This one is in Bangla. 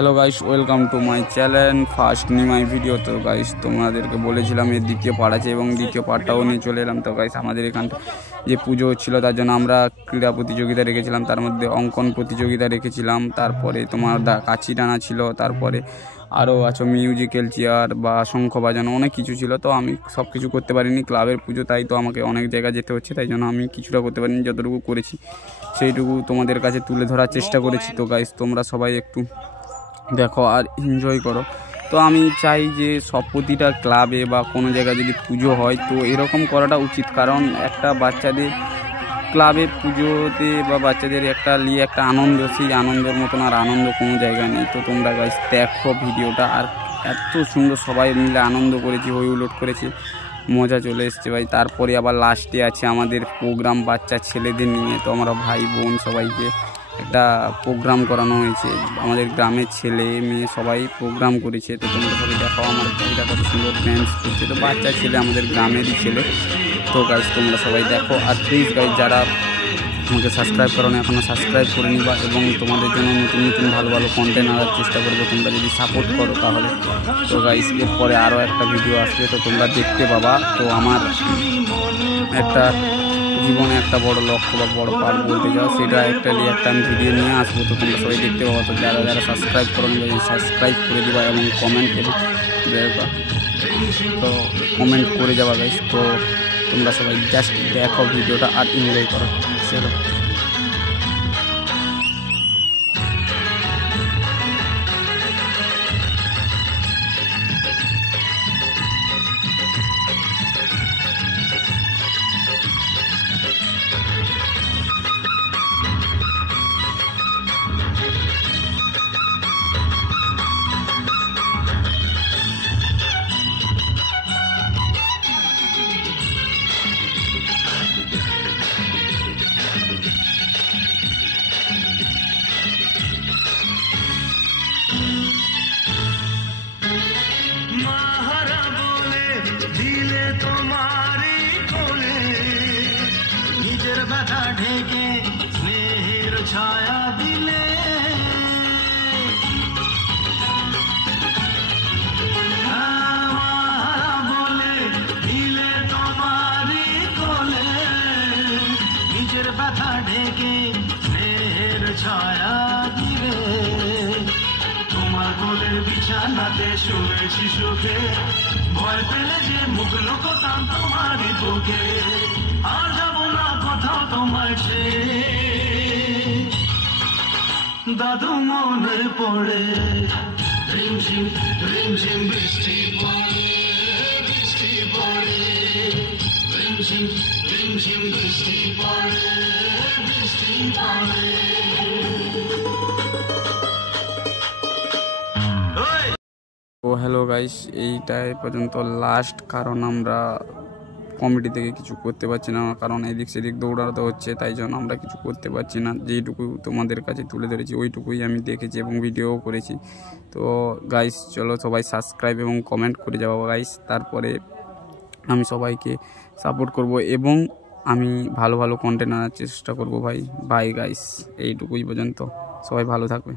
Hello guys, welcome to my channel first নি মাই ভিডিও। তো গাইস তোমাদেরকে বলেছিলাম এর দ্বিতীয় পার্ট আছে এবং দ্বিতীয় পার্টটাও নিয়ে চলে এলাম। তো গাইস আমাদের এখানটা যে পুজো হচ্ছিল তার জন্য আমরা ক্রীড়া প্রতিযোগিতা রেখেছিলাম, তার মধ্যে অঙ্কন প্রতিযোগিতা রেখেছিলাম, তারপরে তোমার কাচি টানা ছিল, তারপরে আরও আছে মিউজিক্যাল চেয়ার বা শঙ্খ বাজানো, অনেক কিছু ছিল। তো আমি সব কিছু করতে পারিনি, ক্লাবের পুজো, তাই তো আমাকে অনেক জায়গায় যেতে হচ্ছে, তাই জন্য আমি কিছুটা করতে পারিনি। যতটুকু করেছি সেইটুকু তোমাদের কাছে তুলে ধরার চেষ্টা করেছি। তো গাইস তোমরা সবাই একটু দেখো আর এনজয় করো। তো আমি চাই যে সব প্রতিটা ক্লাবে বা কোনো জায়গায় যদি পুজো হয় তো এরকম করাটা উচিত, কারণ একটা বাচ্চাদের ক্লাবে পুজোতে বা বাচ্চাদের একটা নিয়ে একটা আনন্দ, সেই আনন্দের মতন আর আনন্দ কোনো জায়গায় নেই। তো তোমরা গাইস দেখো ভিডিওটা, আর এত সুন্দর সবাই মিলে আনন্দ করেছি, হই হুল্লোড় করেছি, মজা চলে এসছে ভাই। তারপরে আবার লাস্টে আছে আমাদের প্রোগ্রাম বাচ্চা ছেলেদের নিয়ে। তো আমরা ভাই বোন সবাইকে একটা প্রোগ্রাম করানো হয়েছে, আমাদের গ্রামের ছেলে মেয়ে সবাই প্রোগ্রাম করেছে। তো তোমরা সবাই দেখো আমার ভাইরা কত সুন্দর ড্যান্স করছে। তো বাচ্চা ছেলে, আমাদের গ্রামেরই ছেলে। তো গাইস তোমরা সবাই দেখো, আর প্লিজ গাইস যারা আমাকে সাবস্ক্রাইব করো না এখনও সাবস্ক্রাইব করে নিবা, এবং তোমাদের জন্য নতুন নতুন ভালো ভালো কন্টেন্ট আনার চেষ্টা করবো তোমরা যদি সাপোর্ট করো তাহলে। তো গাইস এরপরে আরও একটা ভিডিও আসবে, তো তোমরা দেখতে পাবা। তো আমার একটা জীবনে একটা বড় লক্ষ্য বা বড় পার্ট বলতে যাও, সেটা একটা আমি ভিডিও নিয়ে আসবো, তো তোমরা সবাই দেখতে পাবো। তো যারা যারা সাবস্ক্রাইব করো সাবস্ক্রাইব করে দিবা এবং কমেন্ট তো কমেন্ট করে যাবা গাইস। তো তোমরা সবাই জাস্ট দেখো ভিডিওটা আর এনজয় করো। চলো ব্যথা ঢেকে স্নেহের ছায়া দিলে, বলে দিলে তোমারই কোলে, নিজের ব্যথা ঢেকে স্নেহের ছায়া দিলে। তোমার কোলের বিছানাতে শুয়েছি সুখে, ভয় পেলে যে মুখ লুকোতাম তোমারই বুকে। আর যাবো না কোথাও তোমার ছেড়ে, দাদু মনে পড়ে। রিমঝিম রিমঝিম বৃষ্টি পড়ে, বৃষ্টি পড়ে, রিমঝিম রিমঝিম বৃষ্টি পড়ে, বৃষ্টি পড়ে। ও হ্যালো গাইস, এইটাই পর্যন্ত লাস্ট, কারণ আমরা কমিটি থেকে কিছু করতে পারছি না, কারণ এদিক সেদিক দৌড়াতে হচ্ছে, তাই জন্য আমরা কিছু করতে পারছি না। যেইটুকু তোমাদের কাছে তুলে ধরেছি ওইটুকুই আমি দেখেছি এবং ভিডিও করেছি। তো গাইস চলো সবাই সাবস্ক্রাইব এবং কমেন্ট করে যাবো গাইস, তারপরে আমি সবাইকে সাপোর্ট করব এবং আমি ভালো ভালো কন্টেন্ট আনার চেষ্টা করব ভাই। বাই গাইস, এইটুকুই পর্যন্ত, সবাই ভালো থাকবে।